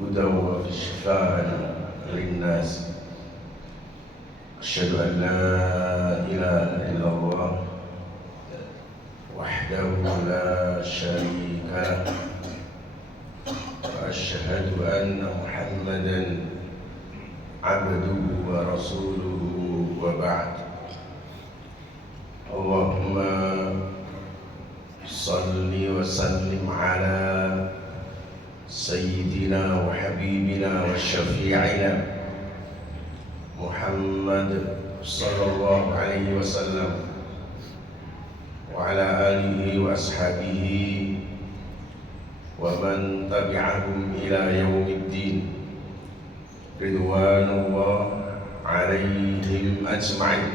هدى وشفاء للناس. أشهد أن لا إله إلا الله وحده لا شريك له، وأشهد أن محمدا عبده ورسوله، وبعد. اللهم صل وسلم على سيدنا وحبيبنا وشفيعنا محمد صلى الله عليه وسلم وعلى آله وأصحابه ومن تبعهم إلى يوم الدين، رضوان الله عليهم أجمعين.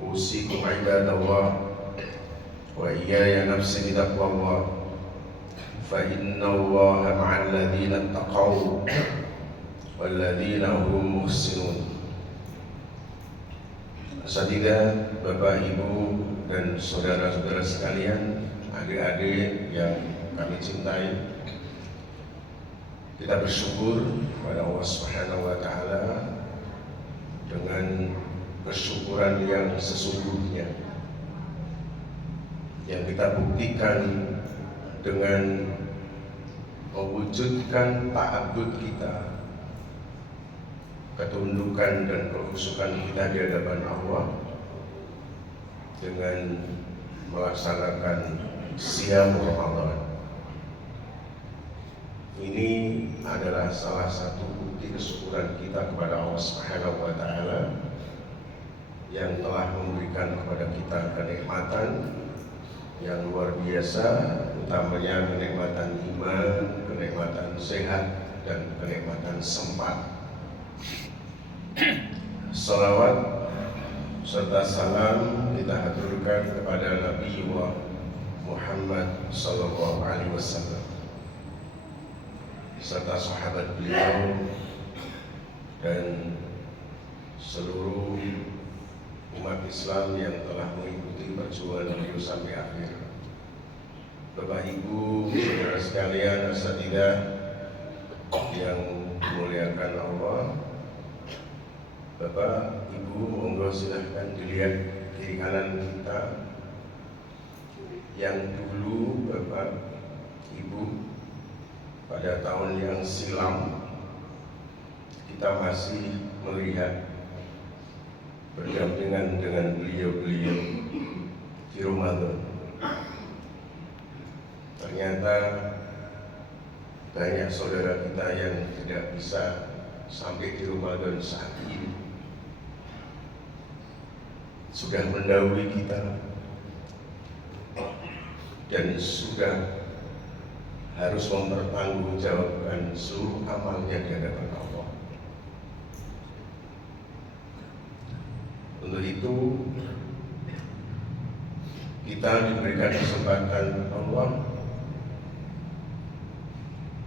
أوصيكم عباد الله وإياي نفسي بتقوى الله، فإن الله مع الذين اتقوا والذين هم محسنون. Asatidzah, Bapak, Ibu, dan saudara-saudara sekalian, adik-adik yang kami cintai, kita bersyukur kepada Allah Subhanahu wa Ta'ala dengan kesyukuran yang sesungguhnya, yang kita buktikan dengan mewujudkan ta'abbud kita, ketundukan dan kekhusyukan kita di hadapan Allah dengan melaksanakan Siyam Ramadan. Ini adalah salah satu bukti kesyukuran kita kepada Allah Subhanahu wa Ta'ala yang telah memberikan kepada kita kenikmatan yang luar biasa, utamanya kenikmatan iman, kenikmatan sehat, dan kenikmatan sempat. Salawat serta salam kita haturkan kepada Nabi Muhammad sallallahu alaihi wasallam serta sahabat beliau dan seluruh umat Islam yang telah mengikuti perjuangan beliau sampai akhir. Bapak, Ibu, saudara sekalian, asatidzah yang dimuliakan Allah, Bapak, Ibu, monggo silahkan dilihat kiri kanan kita. Yang dulu Bapak, Ibu, pada tahun yang silam kita masih melihat berdampingan dengan beliau-beliau di Ramadan. Ternyata banyak saudara kita yang tidak bisa sampai di Ramadan saat ini, sudah mendahului kita dan sudah harus mempertanggungjawabkan seluruh amalnya di hadapan Allah. Untuk itu kita diberikan kesempatan Allah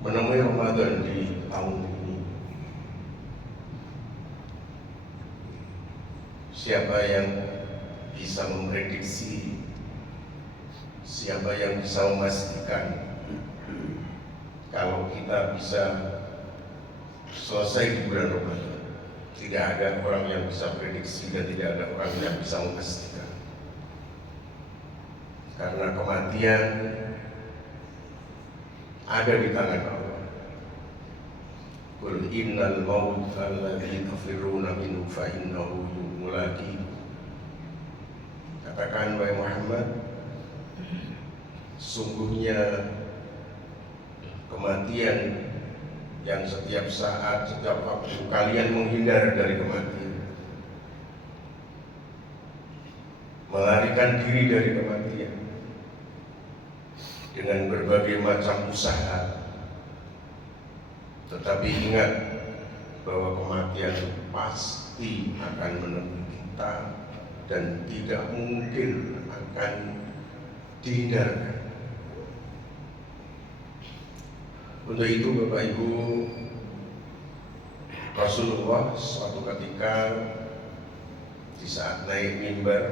menemui Ramadan di tahun ini. Siapa yang bisa memprediksi, siapa yang bisa memastikan kalau kita bisa selesai di bulan Ramadan? Tidak ada orang yang bisa prediksi dan tidak ada orang yang bisa memastikan, karena kematian ada di tangan Allah. Qul innal maut alladzi tafirruna minhu fa innahu mulaqikum. Katakan, wahai Muhammad, sungguhnya kematian yang setiap saat, setiap waktu kalian menghindar dari kematian, melarikan diri dari kematian dengan berbagai macam usaha. Tetapi ingat bahwa kematian pasti akan menemui kita dan tidak mungkin akan dihindarkan. Untuk itu Bapak Ibu, Rasulullah suatu ketika di saat naik mimbar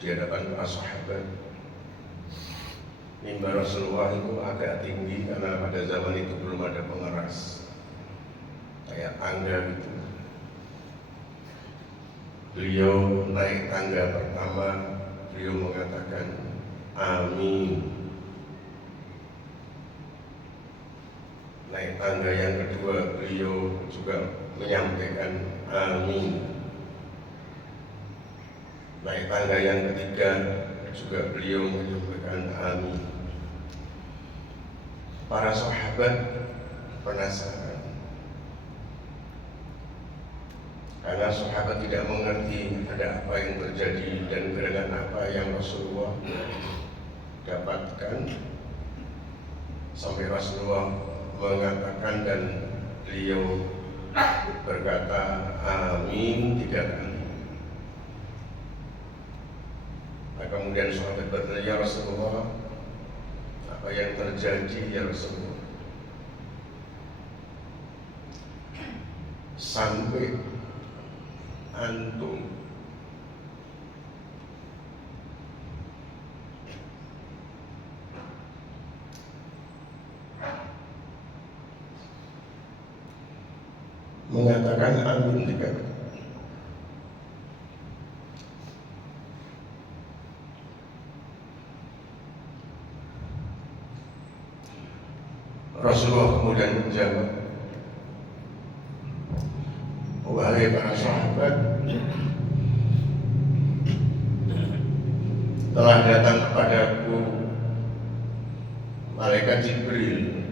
di hadapan para sahabat, mimbar Rasulullah itu agak tinggi karena pada zaman itu belum ada pengeras kayak tangga gitu. Beliau naik tangga pertama, beliau mengatakan amin. Naik tangga yang kedua, beliau juga menyampaikan amin. Naik tangga yang ketiga juga beliau menyampaikan amin. Para sahabat penasaran karena sahabat tidak mengerti ada apa yang terjadi dan gerangan apa yang Rasulullah dapatkan, sampai Rasulullah mengatakan dan beliau berkata amin 3 kali. Nah, kemudian sahabat bertanya, ya Rasulullah, apa yang terjadi ya Rasulullah? Sampai antum mengatakan amin 3 kali. Rasulullah kemudian menjawab, wahai para sahabat, telah datang kepadaku malaikat Jibril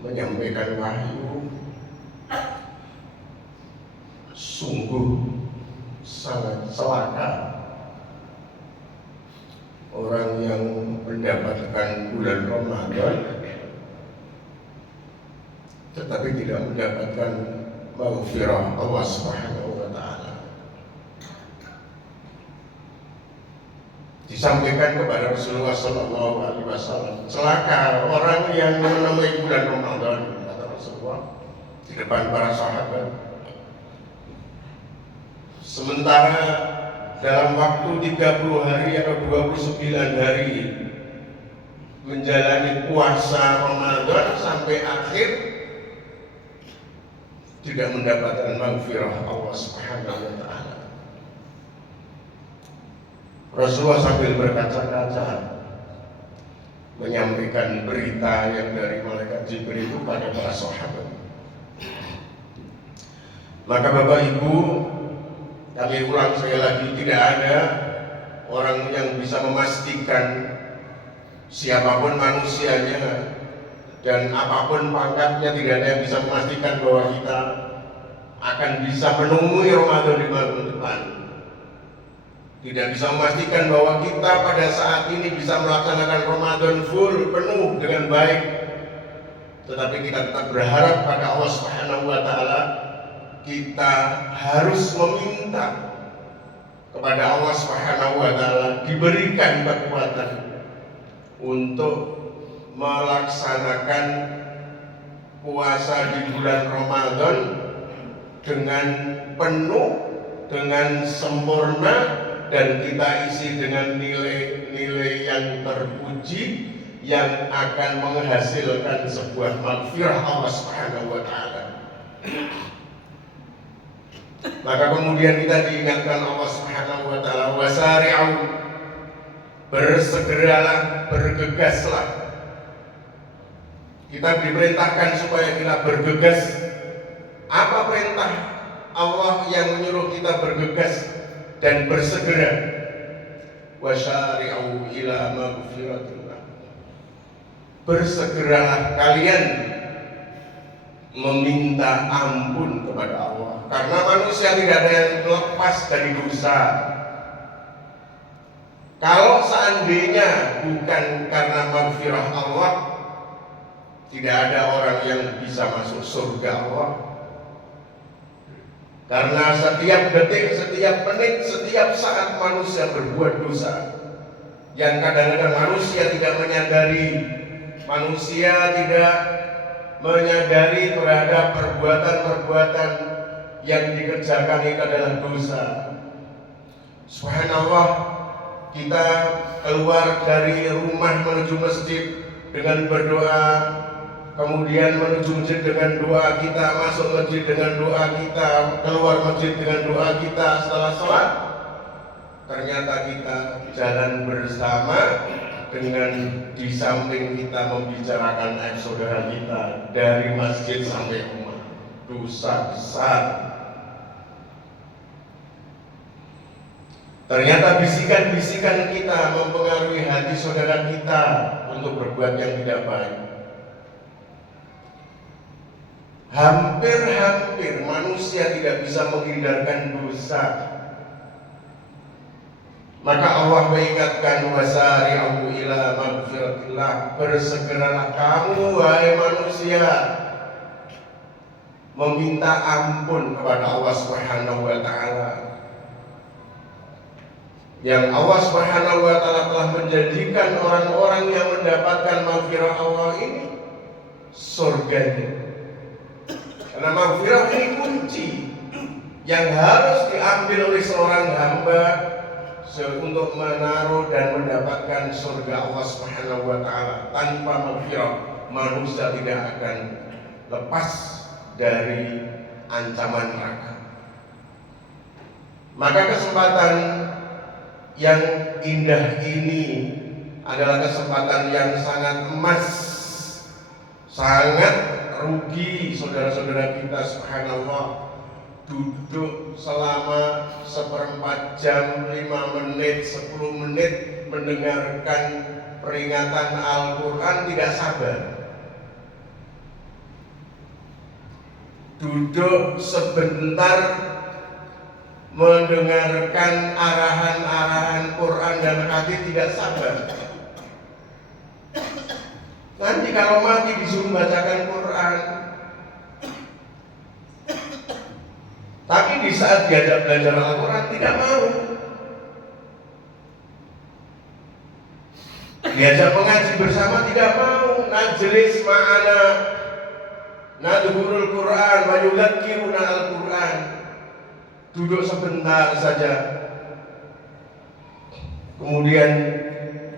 menyampaikan wahyu, sungguh sangat celaka orang yang mendapatkan bulan Ramadan tetapi tidak mendapatkan maghfirah Allah Subhanahu wa taala. Disampaikan kepada Rasulullah sallallahu alaihi wasallam, celaka orang yang menemui bulan Ramadan, kata Rasulullah di depan para sahabat. Sementara dalam waktu 30 hari atau 29 hari menjalani puasa Ramadan sampai akhir tidak mendapatkan maghfirah Allah Subhanahu wa taala. Rasulullah sambil berkaca-kaca menyampaikan berita yang dari malaikat Jibril itu pada para sahabat. Maka Bapak Ibu, kami ulang sekali lagi, tidak ada orang yang bisa memastikan siapapun manusianya dan apapun pangkatnya, tidak ada yang bisa memastikan bahwa kita akan bisa menemui Ramadan di bulan depan. Tidak bisa memastikan bahwa kita pada saat ini bisa melaksanakan Ramadan full, penuh dengan baik. Tetapi kita tetap berharap pada Allah Subhanahu wa taala. Kita harus meminta kepada Allah Subhanahu wa taala diberikan kekuatan untuk melaksanakan puasa di bulan Ramadan dengan penuh, dengan sempurna, dan kita isi dengan nilai-nilai yang terpuji yang akan menghasilkan sebuah maghfirah Allah Subhanahu wa taala. Maka kemudian kita diingatkan Allah Subhanahu wa taala, wasari'u, bersegeralah, bergegaslah. Kita diperintahkan supaya kita bergegas. Apa perintah Allah yang menyuruh kita bergegas dan bersegera? Wasyari'u ila maghfiratillah. Bersegeralah kalian meminta ampun kepada Allah, karena manusia tidak ada yang lepas dari dosa. Kalau seandainya bukan karena maghfirah Allah, tidak ada orang yang bisa masuk surga Allah. Karena setiap detik, setiap menit, setiap saat manusia berbuat dosa yang kadang-kadang manusia tidak menyadari. Manusia tidak menyadari terhadap perbuatan-perbuatan yang dikerjakan itu adalah dosa. Subhanallah, kita keluar dari rumah menuju masjid dengan berdoa, kemudian menuju masjid dengan doa kita, masuk masjid dengan doa kita, keluar masjid dengan doa kita setelah sholat. Ternyata kita jalan bersama dengan di samping kita membicarakan aib saudara kita dari masjid sampai rumah. Dosa besar. Ternyata bisikan-bisikan kita mempengaruhi hati saudara kita untuk berbuat yang tidak baik. Hampir-hampir manusia tidak bisa menghindarkan dosa. Maka Allah mengingatkan, wasari'u ila magfiratillah, bersegeralah kamu wahai manusia meminta ampun kepada Allah Subhanahu wa taala. Yang Allah Subhanahu wa taala telah menjadikan orang-orang yang mendapatkan maghfirah Allah ini surganya. Karena maghfirah ini kunci yang harus diambil oleh seorang hamba untuk menaruh dan mendapatkan surga Allah Subhanahu wa taala. Tanpa maghfirah manusia tidak akan lepas dari ancaman neraka. Maka kesempatan yang indah ini adalah kesempatan yang sangat emas, sangat rugi saudara-saudara kita. Subhanallah, duduk selama 1/4 jam, 5 menit, 10 menit mendengarkan peringatan Al-Quran tidak sabar. Duduk sebentar mendengarkan arahan-arahan Quran dan hadis tidak sabar. Nanti kalau mati disuruh bacakan Quran. Tapi di saat diajak belajar Al-Quran tidak mau. Diajak mengaji bersama tidak mau. Najlis ma'ana nadhurul Quran wa yudzakkiruna Al-Quran. Duduk sebentar saja, kemudian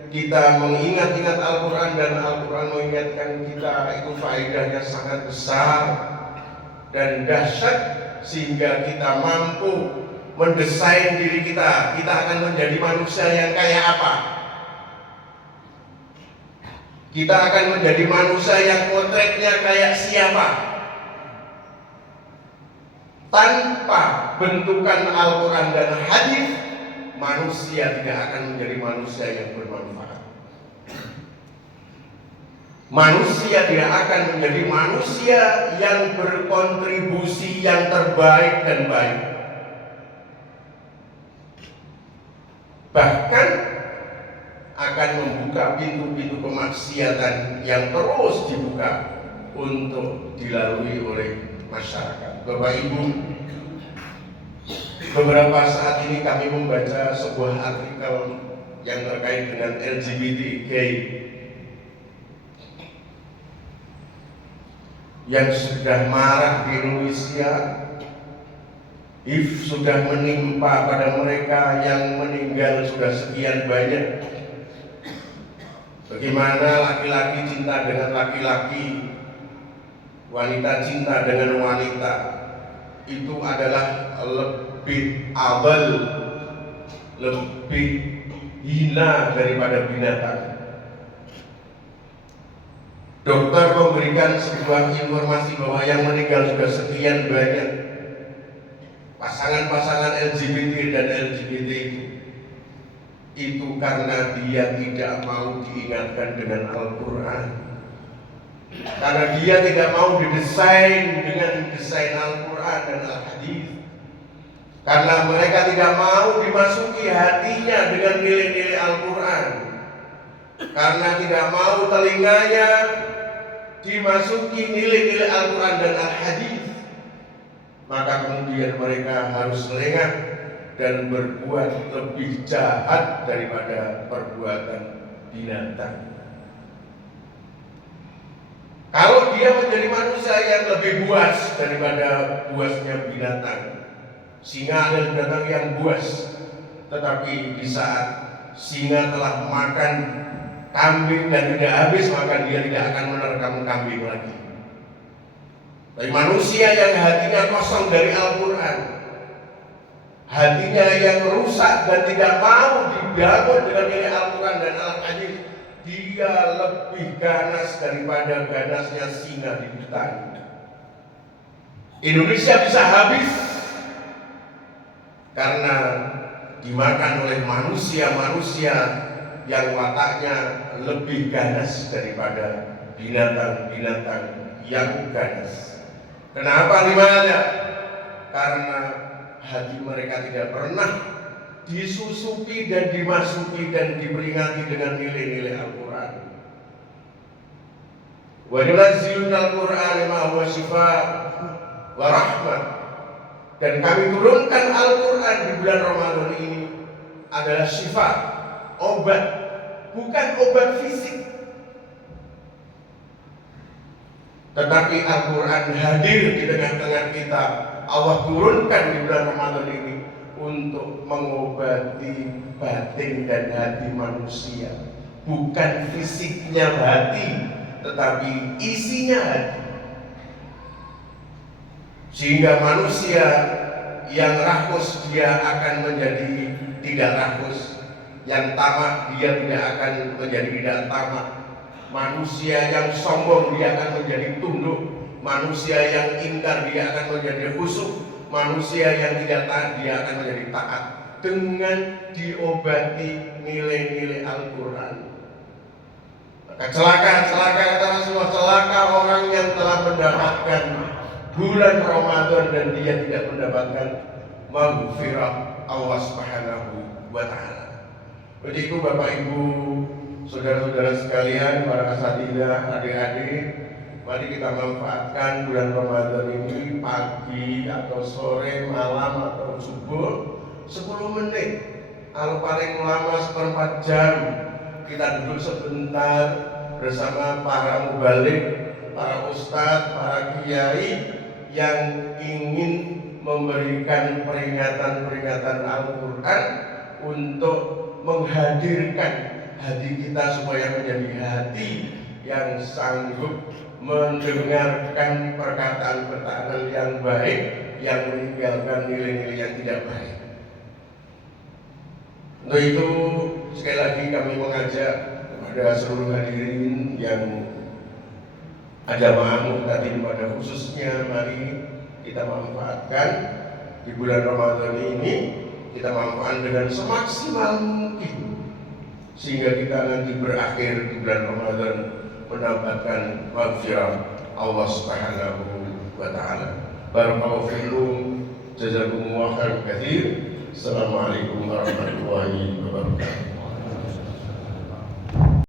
kita mengingat-ingat Al-Quran dan Al-Quran mengingatkan kita, itu faedahnya sangat besar dan dahsyat, sehingga kita mampu mendesain diri kita akan menjadi manusia yang kayak apa. Kita akan menjadi manusia yang potretnya kayak siapa. Tanpa bentukan Al-Quran dan hadis, manusia tidak akan menjadi manusia yang bermanfaat. Manusia tidak akan menjadi manusia yang berkontribusi yang terbaik dan baik. Bahkan akan membuka pintu-pintu kemaksiatan yang terus dibuka untuk dilalui oleh masyarakat. Bapak Ibu, beberapa saat ini kami membaca sebuah artikel yang terkait dengan LGBTQ yang sudah marak di Indonesia. HIV sudah menimpa pada mereka, yang meninggal sudah sekian banyak. Bagaimana laki-laki cinta dengan laki-laki, wanita cinta dengan wanita, itu adalah lebih abal, lebih hina daripada binatang. Dokter memberikan sebuah informasi bahwa yang meninggal sudah sekian banyak. Pasangan-pasangan LGBT dan LGBT itu karena dia tidak mau diingatkan dengan Al-Quran, karena dia tidak mau didesain dengan desain Al-Quran dan Al-Hadis, karena mereka tidak mau dimasuki hatinya dengan nilai-nilai Al-Quran, karena tidak mau telinganya dimasuki nilai-nilai Al-Quran dan Al-Hadis, maka kemudian mereka harus lengah dan berbuat lebih jahat daripada perbuatan binatang. Kalau dia menjadi manusia yang lebih buas daripada buasnya binatang, singa adalah binatang yang buas, tetapi di saat singa telah makan kambing dan tidak habis, maka dia tidak akan menerkam kambing lagi. Tapi manusia yang hatinya kosong dari Al-Quran, hatinya yang rusak dan tidak mau dibangun dengan nilai Al-Quran dan Al-Hadis, dia lebih ganas daripada ganasnya singa di hutan. Indonesia bisa habis karena dimakan oleh manusia-manusia yang wataknya lebih ganas daripada binatang-binatang yang ganas. Kenapa? Limanya? Karena hati mereka tidak pernah disusupi dan dimasuki dan diperingati dengan nilai-nilai Al-Quran. Wa yunazzilunal Qur'ana ma huwa shifaa wa rahmah. Dan kami turunkan Al-Quran di bulan Ramadan ini adalah syifa, obat, bukan obat fisik. Tetapi Al-Quran hadir di tengah-tengah kita. Allah turunkan di bulan Ramadan ini untuk mengobati batin dan hati manusia. Bukan fisiknya hati, tetapi isinya hati. Sehingga manusia yang rakus dia akan menjadi tidak rakus, yang tamak dia tidak akan menjadi tidak tamak, manusia yang sombong dia akan menjadi tunduk, manusia yang ingkar dia akan menjadi khusyuk, manusia yang tidak taat dia akan menjadi taat dengan diobati nilai-nilai Al-Quran. Maka celaka kata Rasulullah, celaka orang yang telah mendapatkan bulan Ramadan dan dia tidak mendapatkan maghfirah Allah Subhanahu wa Ta'ala. Begitu Bapak Ibu, saudara-saudara sekalian, para asatidzah, adik-adik, mari kita manfaatkan bulan Ramadan ini pagi atau sore, malam atau subuh 10 menit. Kalau paling lama 1/4 jam kita duduk sebentar bersama para mubalik, para ustadz, para kiai yang ingin memberikan peringatan-peringatan Al-Quran untuk menghadirkan hati kita supaya menjadi hati yang sanggup mendengarkan perkataan-perkataan yang baik, yang meninggalkan nilai-nilai yang tidak baik. Untuk itu sekali lagi kami mengajak kepada seluruh hadirin yang jamaah muhtadin pada khususnya, mari kita manfaatkan di bulan Ramadan ini, kita manfaatkan dengan semaksimal mungkin sehingga kita nanti berakhir di bulan Ramadan mendapatkan maghfirah Allah Subhanahu wa Ta'ala. Barakallahu fiikum, jazakumullahu khairan katsir. Assalamualaikum warahmatullahi wabarakatuh.